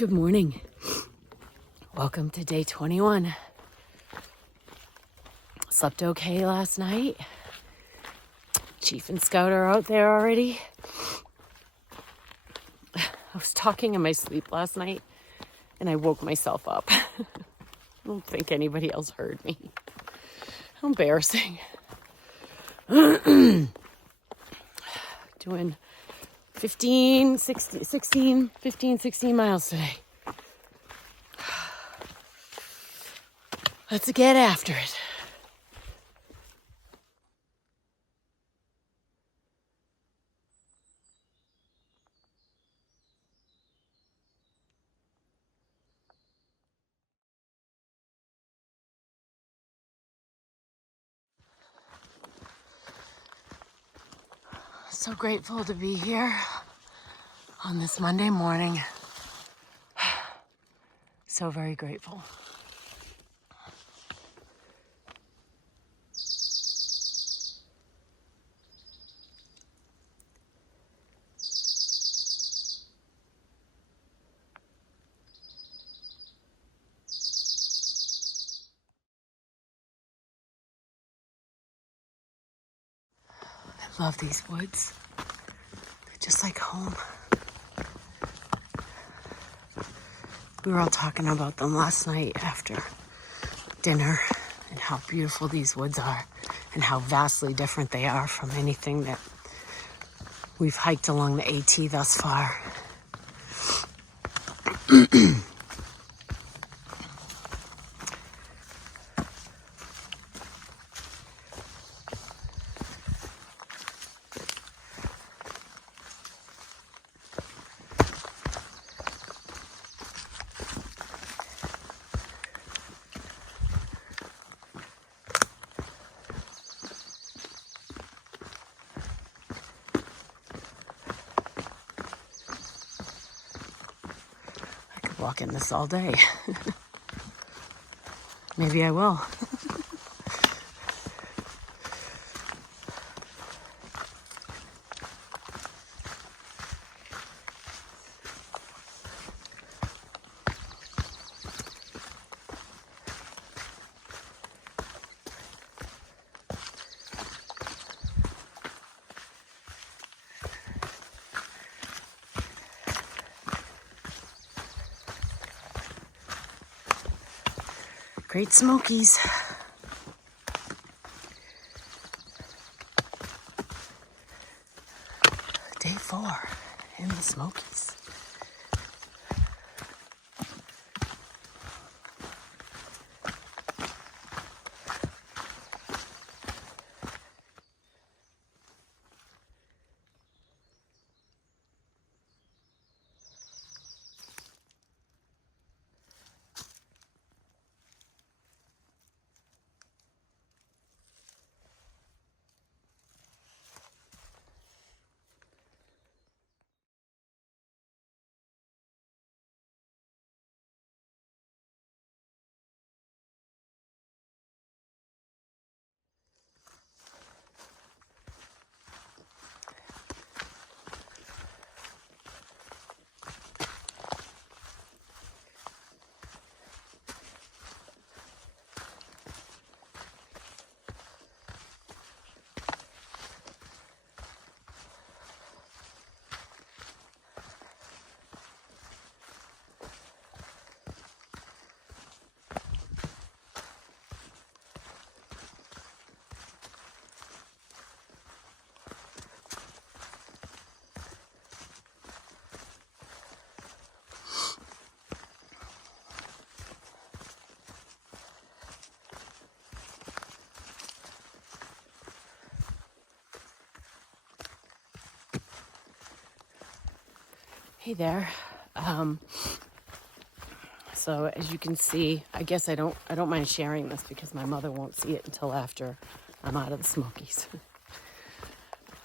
Good morning. Welcome to day 21. Slept okay last night. Chief and Scout are out there already. I was talking in my sleep last night and I woke myself up. I don't think anybody else heard me. How embarrassing. Doing 15, 16 miles today. Let's get after it. So grateful to be here on this Monday morning. So very grateful. I love these woods. They're just like home. We were all talking about them last night after dinner and how beautiful these woods are and how vastly different they are from anything that we've hiked along the AT thus far. Walk in this all day. Maybe I will. Great Smokies. Day 4 in the Smokies. Hey there. So as you can see, I guess I don't mind sharing this because my mother won't see it until after I'm out of the Smokies.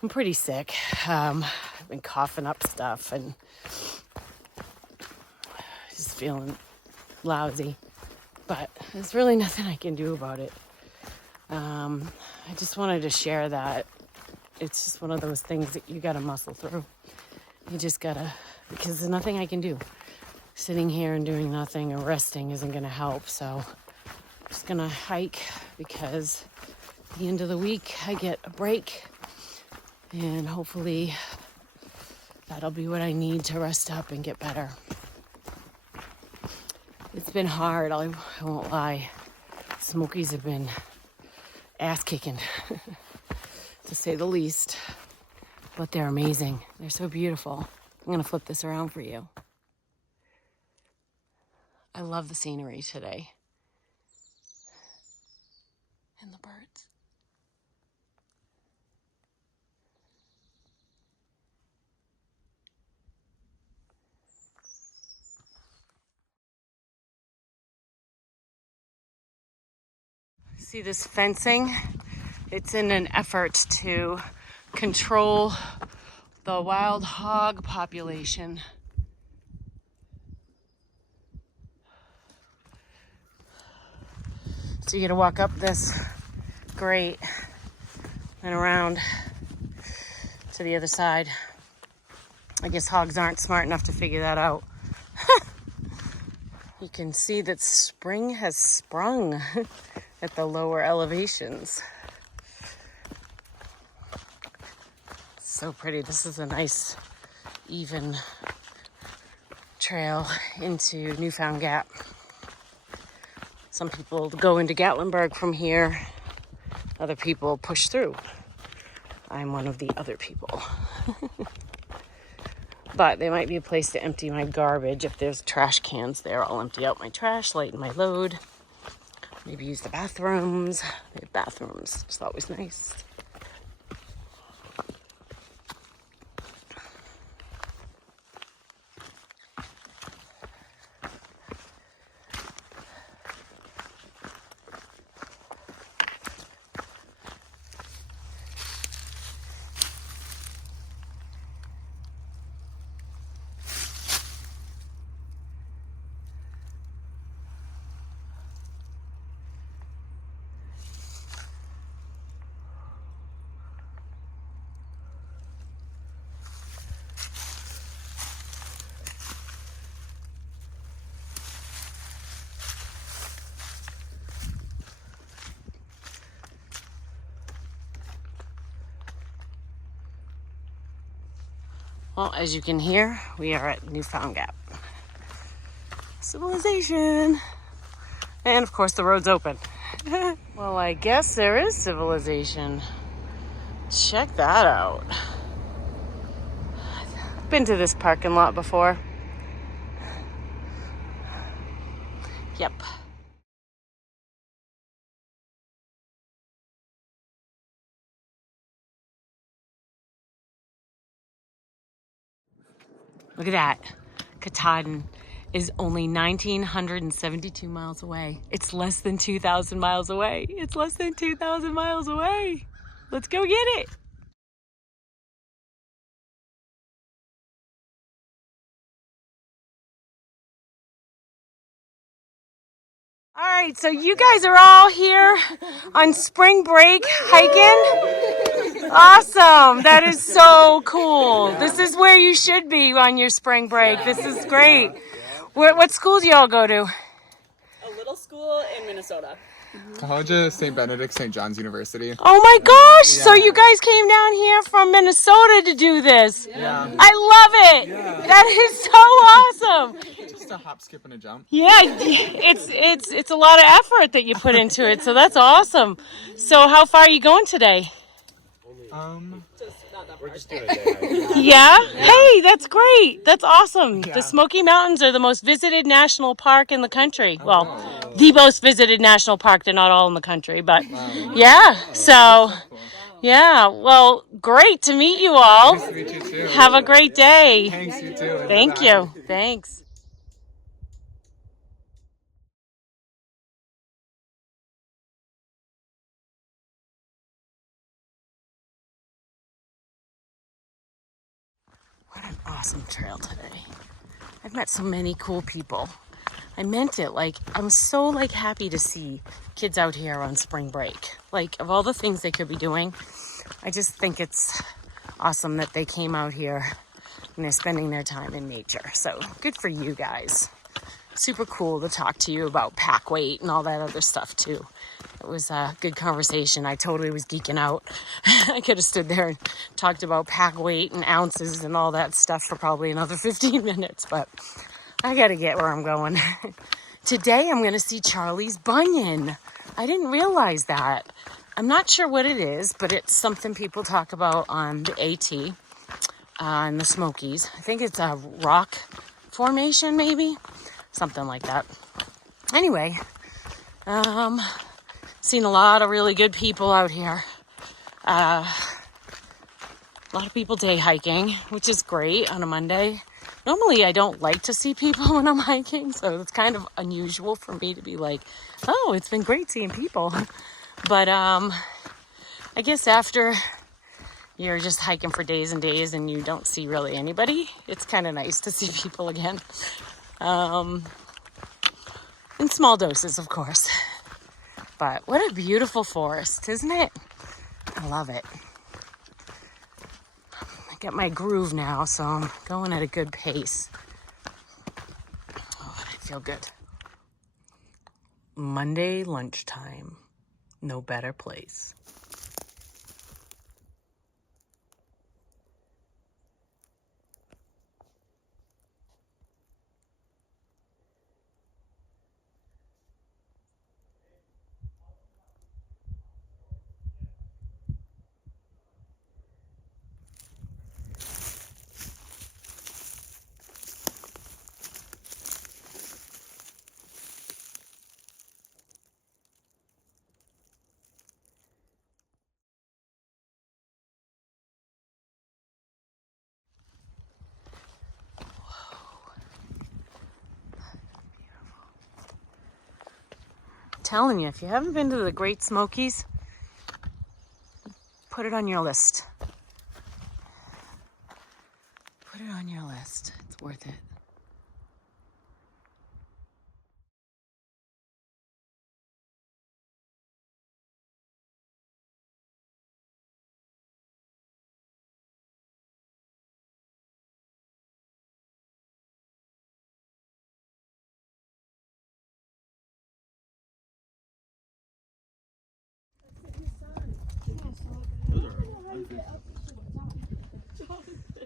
I'm pretty sick. I've been coughing up stuff and just feeling lousy, but there's really nothing I can do about it. I just wanted to share that it's just one of those things that you gotta muscle through. You just gotta, because there's nothing I can do. sitting here and doing nothing and resting isn't going to help. So I'm just going to hike because at the end of the week I get a break, and hopefully that'll be what I need to rest up and get better. It's been hard, I won't lie. Smokies have been ass kicking, to say the least. But they're amazing. They're so beautiful. I'm gonna flip this around for you. I love the scenery today. And the birds. See this fencing? It's in an effort to control the wild hog population. So you gotta walk up this grate and around to the other side. I guess hogs aren't smart enough to figure that out. You can see that spring has sprung at the lower elevations. So pretty. This is a nice, even trail into Newfound Gap. Some people go into Gatlinburg from here. Other people push through. I'm one of the other people. But there might be a place to empty my garbage. If there's trash cans there, I'll empty out my trash, lighten my load. Maybe use the bathrooms. They have bathrooms. It's always nice. Well, as you can hear, we are at Newfound Gap. Civilization. And of course the road's open. Well, I guess there is civilization. Check that out. I've been to this parking lot before. Yep. Look at that. Katahdin is only 1,972 miles away. It's less than 2,000 miles away. It's less than 2,000 miles away. Let's go get it. All right, so you guys are all here on spring break hiking. Awesome. That is so cool. This is where you should be on your spring break. This is great. What school do y'all go to? A little school in Minnesota. College of St. Benedict, St. John's University. Oh my gosh. So you guys came down here from Minnesota to do this. Yeah. I love it. Yeah. That is so awesome. Just a hop, skip, and a jump. Yeah, it's a lot of effort that you put into it. So that's awesome. So how far are you going today? We're just doing a day. Yeah? Hey, that's great. That's awesome. The Smoky Mountains are the most visited national park in the country. Well, the most visited national park. They're not all in the country, but yeah. So, yeah. Well, great to meet you all. Nice to meet you too. Have a great day. Thanks, you too. Thank you. Thanks. What an awesome trail today. I've met so many cool people. I meant it. Like, I'm so happy to see kids out here on spring break. Like, of all the things they could be doing, I just think it's awesome that they came out here and they're spending their time in nature. So good for you guys. Super cool to talk to you about pack weight and all that other stuff too. It was a good conversation. I totally was geeking out. I could have stood there and talked about pack weight and ounces and all that stuff for probably another 15 minutes, but I got to get where I'm going. Today I'm going to see Charlie's Bunion. I didn't realize that. I'm not sure what it is, but it's something people talk about on the AT and the Smokies. I think it's a rock formation, maybe. Something like that. Anyway, seen a lot of really good people out here. A lot of people day hiking, which is great on a Monday. Normally, I don't like to see people when I'm hiking, so it's kind of unusual for me to be like, oh, it's been great seeing people. But I guess after you're just hiking for days and days and you don't see really anybody, it's kind of nice to see people again. In small doses, of course. But what a beautiful forest, isn't it? I love it. I get my groove now, so I'm going at a good pace. Oh, I feel good. Monday lunchtime. No better place. Telling you, if you haven't been to the Great Smokies, put it on your list. Put it on your list. It's worth it.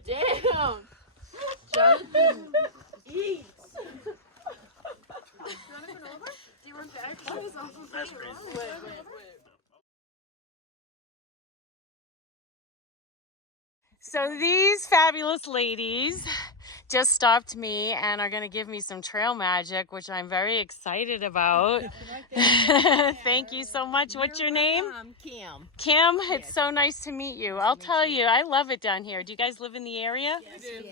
Damn! Jonathan eats. Do you want back? That was awful. That's crazy. Wait. So these fabulous ladies just stopped me and are going to give me some trail magic, which I'm very excited about. Thank you so much. What's your name? Kim. Kim, it's so nice to meet you. I'll tell you, I love it down here. Do you guys live in the area? Yes, we do.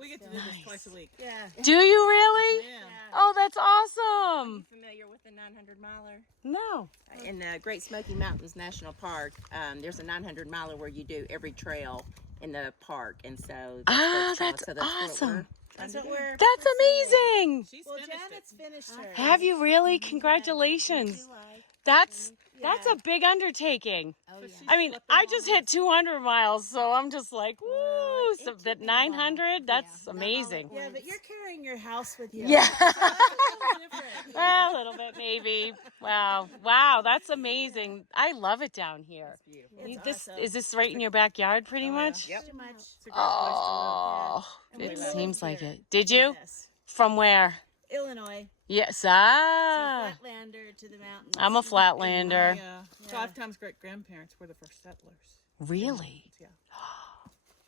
We get to do this twice a week. Yeah. Do you really? Yeah. Oh, that's Are awesome. you familiar with the 900-miler? No. In the Great Smoky Mountains National Park, there's a 900-miler where you do every trail in the park, and so That's awesome. That's what we're. That's amazing. Well, Janet's finished her. Have you really? Congratulations. That's a big undertaking. Oh, yeah. I mean, I just hit 200 miles, so I'm just like, woo! So that 900, that's amazing. Yeah, but you're carrying your house with you. Yeah. So that's a little different. Well, a little bit maybe. Wow, that's amazing. I love it down here. Is this right in your backyard, pretty much? Yep. Pretty much. Oh, And we it live seems here. like it. Did you? Yes. From where? Illinois. Yes. So Flatlander to the mountains. I'm a Flatlander. Yeah. 5 times great grandparents were the first settlers. Really? Yeah.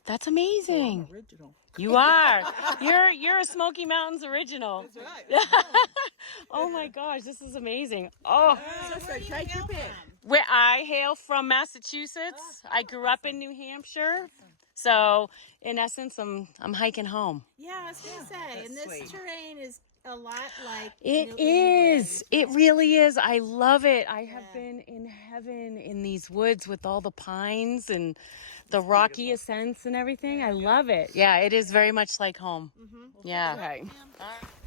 That's I'm amazing. original. You are. You're a Smoky Mountains original. That's right. Oh my gosh, this is amazing. Oh, So take your pick. where I hail from Massachusetts. I grew up in New Hampshire. So, in essence, I'm hiking home. Yeah, I was going to say, and this sweet. terrain is a lot like It New is. It England. really is. I love it. I have been in heaven in these woods with all the pines and the rocky ascents and everything. I love it. Yeah, it is very much like home. Yeah. Okay.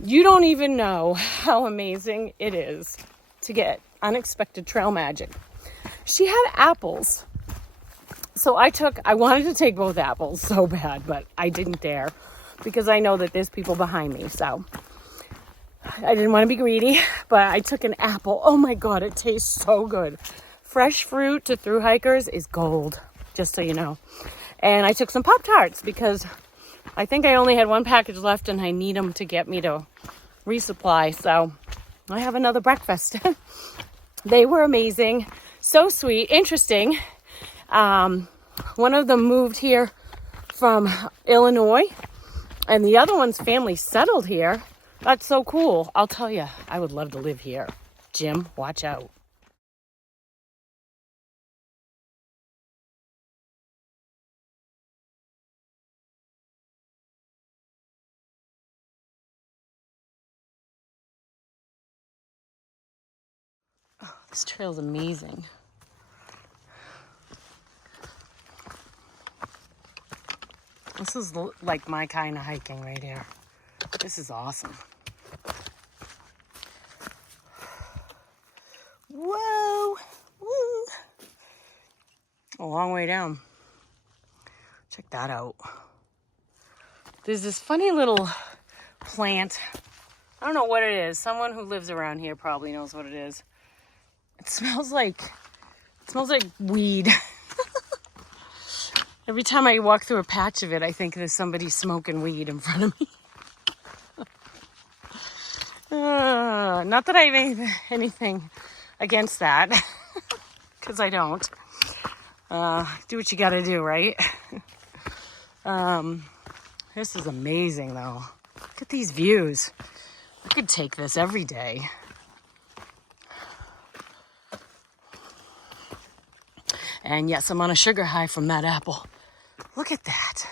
You don't even know how amazing it is to get unexpected trail magic. She had apples So I wanted to take both apples so bad, but I didn't dare because I know that there's people behind me. So I didn't want to be greedy, but I took an apple. Oh my God, it tastes so good. Fresh fruit to thru hikers is gold, just so you know. And I took some Pop-Tarts because I think I only had one package left and I need them to get me to resupply. So I have another breakfast. They were amazing. So sweet. Interesting. One of them moved here from Illinois and the other one's family settled here. That's so cool. I'll tell you, I would love to live here. Jim, watch out. Oh, this trail's amazing. This is like my kind of hiking right here. This is awesome. Whoa! Woo! A long way down. Check that out. There's this funny little plant. I don't know what it is. Someone who lives around here probably knows what it is. It smells like weed. Every time I walk through a patch of it, I think there's somebody smoking weed in front of me. Not that I have anything against that, because I don't. Do what you gotta do, right? This is amazing, though. Look at these views. I could take this every day. And yes, I'm on a sugar high from that apple. Look at that.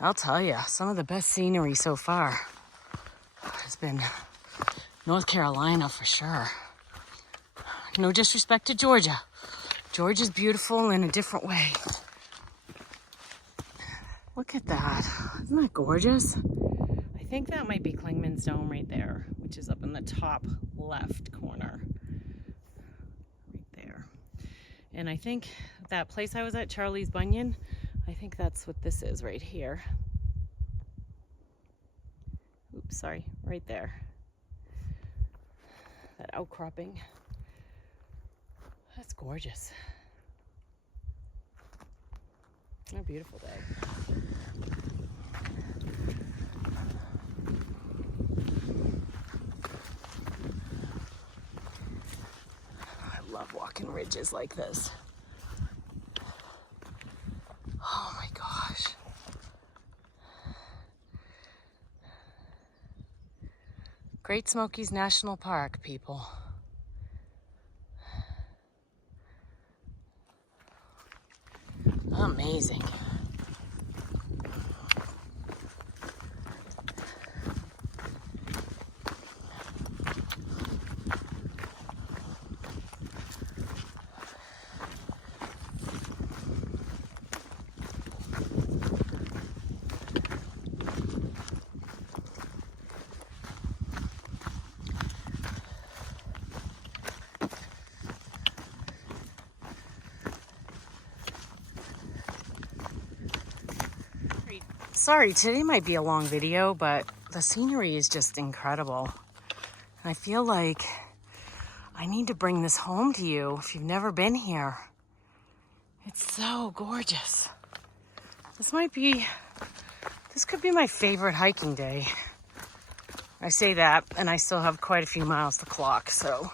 I'll tell you, some of the best scenery so far has been North Carolina for sure. No disrespect to Georgia. Georgia's beautiful in a different way. Look at that. Isn't that gorgeous? I think that might be Klingman's Dome right there, which is up in the top left corner. Right there. And I think that place I was at, Charlie's Bunyan, I think that's what this is right here. Oops, sorry, right there. That outcropping. That's gorgeous. What a beautiful day. I love walking ridges like this. Oh my gosh. Great Smokies National Park, people. Amazing. Sorry, today might be a long video, but the scenery is just incredible. And I feel like I need to bring this home to you if you've never been here. It's so gorgeous. This could be my favorite hiking day. I say that, and I still have quite a few miles to clock, so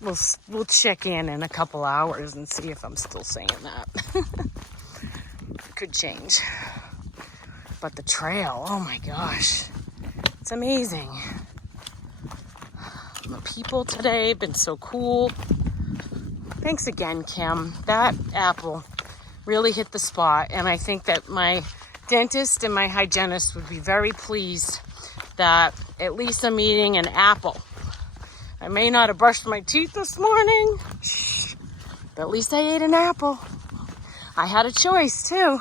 we'll check in a couple hours and see if I'm still saying that. Could change. But the trail, oh my gosh, it's amazing. The people today have been so cool. Thanks again, Kim. That apple really hit the spot, and I think that my dentist and my hygienist would be very pleased that at least I'm eating an apple. I may not have brushed my teeth this morning, but at least I ate an apple. I had a choice too.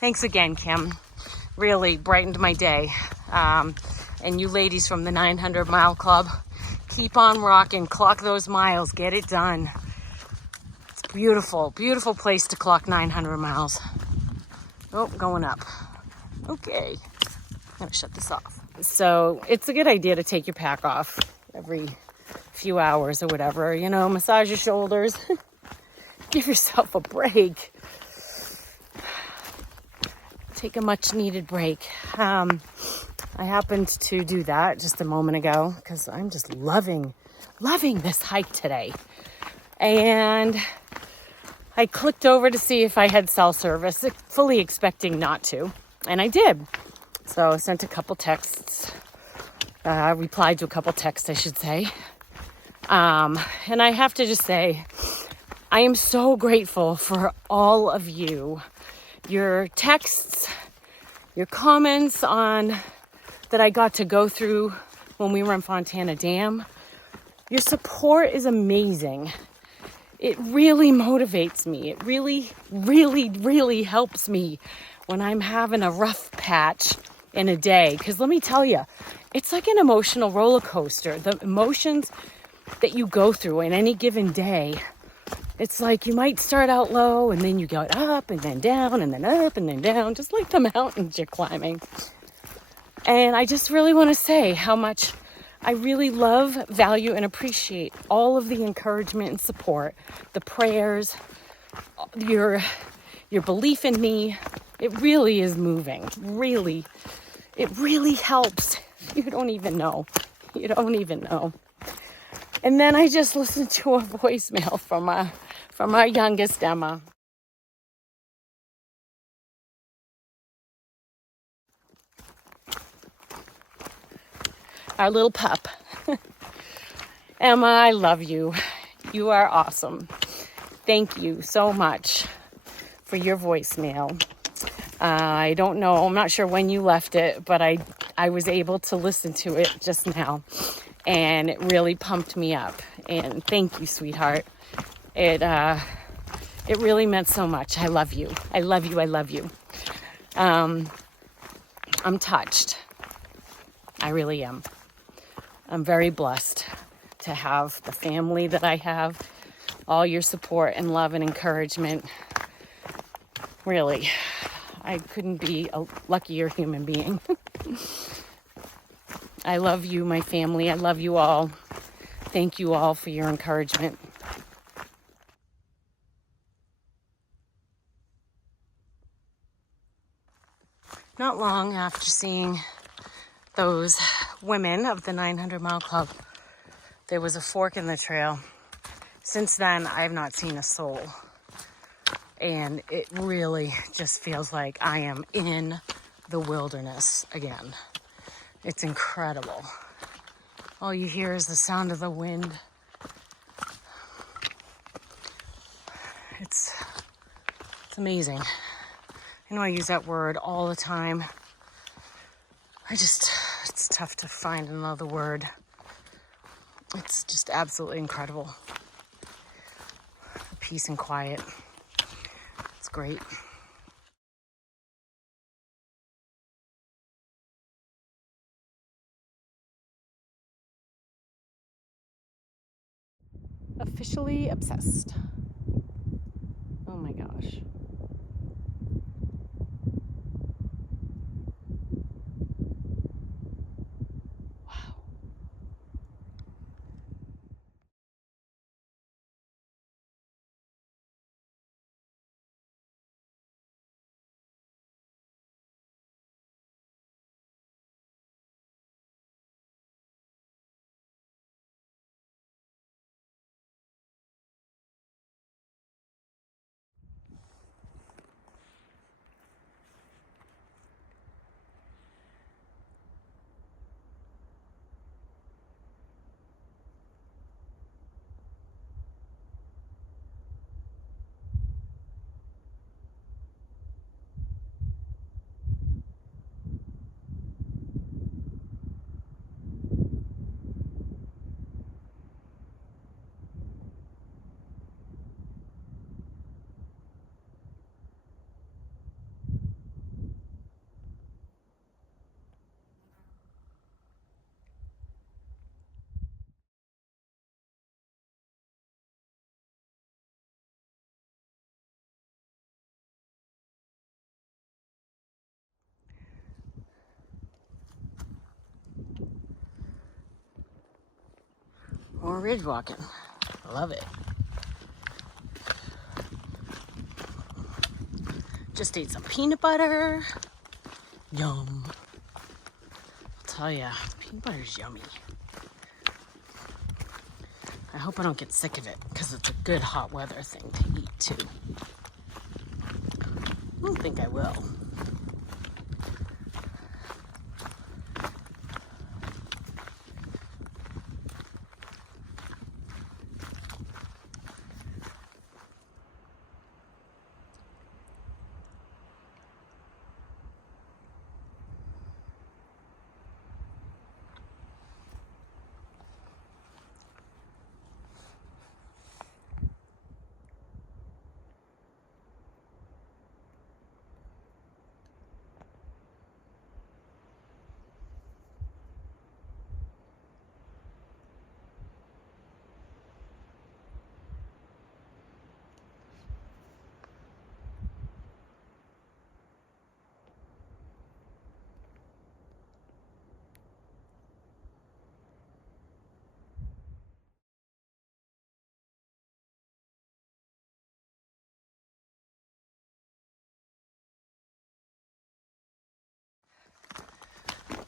Thanks again, Kim. Really brightened my day. And you ladies from the 900 Mile Club, keep on rocking, clock those miles, get it done. It's beautiful, beautiful place to clock 900 miles. Oh, going up. Okay, I'm gonna shut this off. So it's a good idea to take your pack off every few hours or whatever, you know, massage your shoulders, give yourself a break. Take a much needed break. I happened to do that just a moment ago because I'm just loving this hike today. And I clicked over to see if I had cell service, fully expecting not to. And I did. So I sent a couple texts, replied to a couple texts, I should say. And I have to just say, I am so grateful for all of you. Your texts, your comments on that I got to go through when we were in Fontana Dam. Your support is amazing. It really motivates me. It really, really, really helps me when I'm having a rough patch in a day. Because let me tell you, it's like an emotional roller coaster. The emotions that you go through in any given day, it's like you might start out low and then you go up and then down and then up and then down, just like the mountains you're climbing. And I just really want to say how much I really love, value, and appreciate all of the encouragement and support, the prayers, your belief in me. It really is moving. Really, it really helps. You don't even know. You don't even know. And then I just listened to a voicemail from our youngest Emma. Our little pup. Emma, I love you. You are awesome. Thank you so much for your voicemail. I don't know, I'm not sure when you left it, but I was able to listen to it just now. And it really pumped me up. And thank you, sweetheart. It really meant so much. I love you. I love you. I love you. I'm touched. I really am. I'm very blessed to have the family that I have, all your support and love and encouragement. Really, I couldn't be a luckier human being. I love you, my family. I love you all. Thank you all for your encouragement. Not long after seeing those women of the 900 Mile Club, there was a fork in the trail. Since then, I have not seen a soul. And it really just feels like I am in the wilderness again. It's incredible. All you hear is the sound of the wind. It's amazing. I know I use that word all the time. It's tough to find another word. It's just absolutely incredible. Peace and quiet. It's great. Officially obsessed. Oh my gosh. Wow. More ridge walking. Love it. Just ate some peanut butter. Yum. I'll tell ya, peanut butter is yummy. I hope I don't get sick of it because it's a good hot weather thing to eat too. I don't think I will.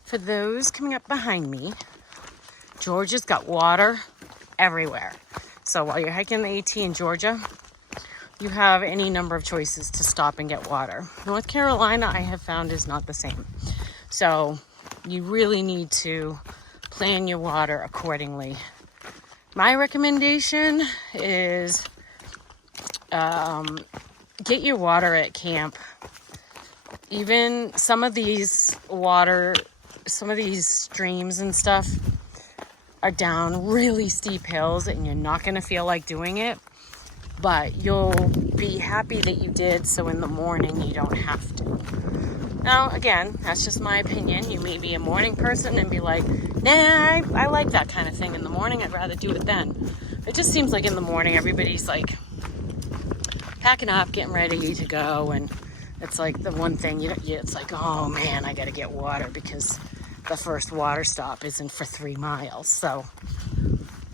For those coming up behind me, Georgia's got water everywhere. So while you're hiking the AT in Georgia, you have any number of choices to stop and get water. North Carolina, I have found, is not the same. So you really need to plan your water accordingly. My recommendation is get your water at camp. Even some of these streams and stuff are down really steep hills and you're not going to feel like doing it, but you'll be happy that you did, so in the morning you don't have to. Now, again, that's just my opinion. You may be a morning person and be like, nah, I like that kind of thing in the morning. I'd rather do it then. It just seems like in the morning everybody's like packing up, getting ready to go, and it's like the one thing, it's like, oh man, I gotta get water because the first water stop isn't for 3 miles. So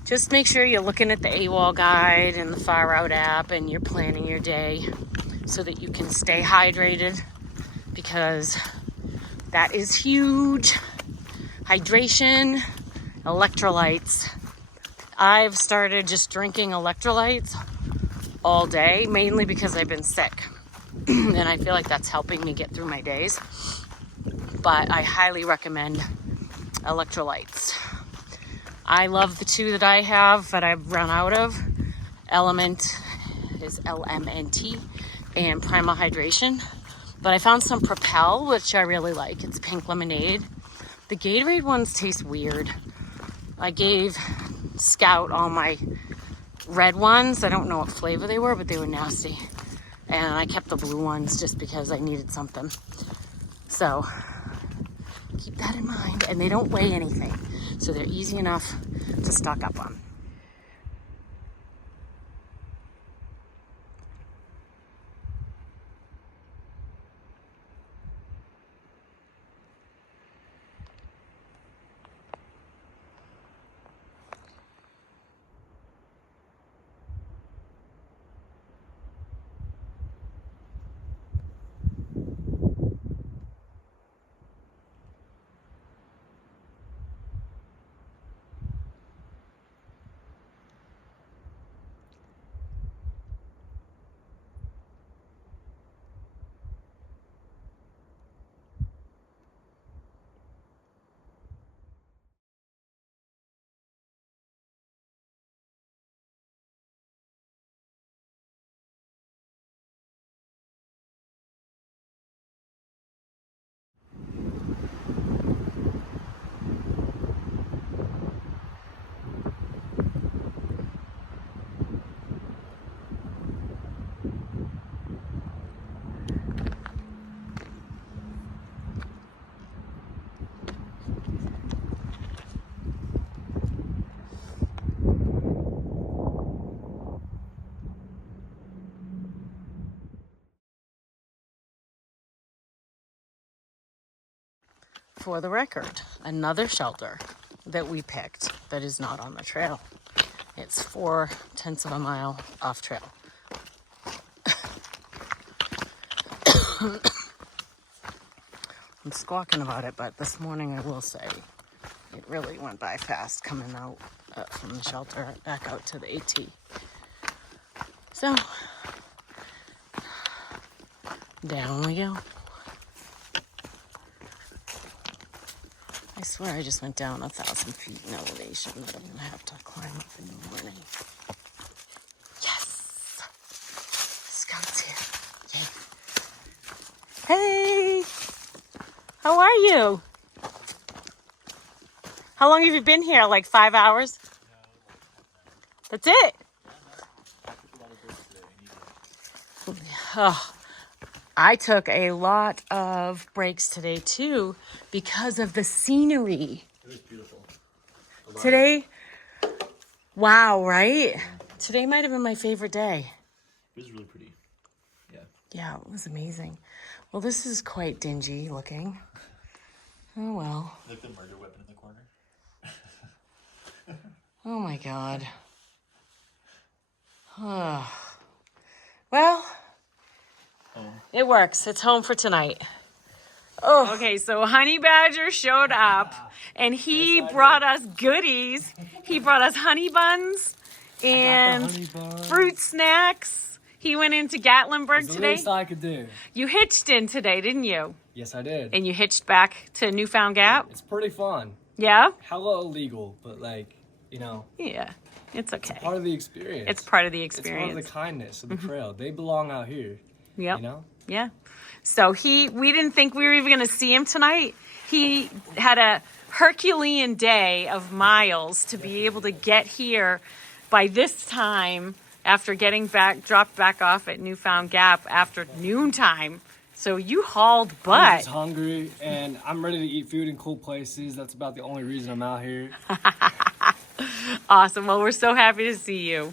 just make sure you're looking at the AWOL guide and the Far Out app and you're planning your day so that you can stay hydrated, because that is huge. Hydration, electrolytes. I've started just drinking electrolytes all day, mainly because I've been sick. And I feel like that's helping me get through my days. But I highly recommend electrolytes. I love the 2 that I have, but I've run out of. Element is LMNT and Primal Hydration. But I found some Propel, which I really like. It's pink lemonade. The Gatorade ones taste weird. I gave Scout all my red ones. I don't know what flavor they were, but they were nasty. And I kept the blue ones just because I needed something. So keep that in mind. And they don't weigh anything, so they're easy enough to stock up on. For the record, another shelter that we picked that is not on the trail It's 4/10 of a mile off trail. I'm squawking about it, but this morning I will say it really went by fast coming out from the shelter back out to the AT. So, down we go. I swear I just went down 1,000 feet in elevation that I'm gonna have to climb up in the morning. Yes! Scout's here. Yay. Hey! How are you? How long have you been here? Like 5 hours? That's it? Oh, I took a lot of breaks today too because of the scenery. It was beautiful. Today, wow, right? Today might have been my favorite day. It was really pretty. Yeah. Yeah, it was amazing. Well, this is quite dingy looking. Oh well. Like the murder weapon in the corner. Oh my God. Well, it works. It's home for tonight. Oh. Okay, so Honey Badger showed up and he brought us goodies. He brought us honey buns and fruit snacks. He went into Gatlinburg The today. least I could do. You hitched in today, didn't you? Yes, I did. And you hitched back to Newfound Gap? It's pretty fun. Yeah? Hella illegal, but like, you know, Yeah, it's okay. part of the experience. It's part of the It's part experience. of the kindness of the trail. They belong out here. Yep. You know? Yeah. So we didn't think we were even going to see him tonight. He had a Herculean day of miles to be able to get here by this time after getting dropped back off at Newfound Gap after noontime. So you hauled I'm butt. just hungry and I'm ready to eat food in cool places. That's about the only reason I'm out here. Awesome. Well, we're so happy to see you.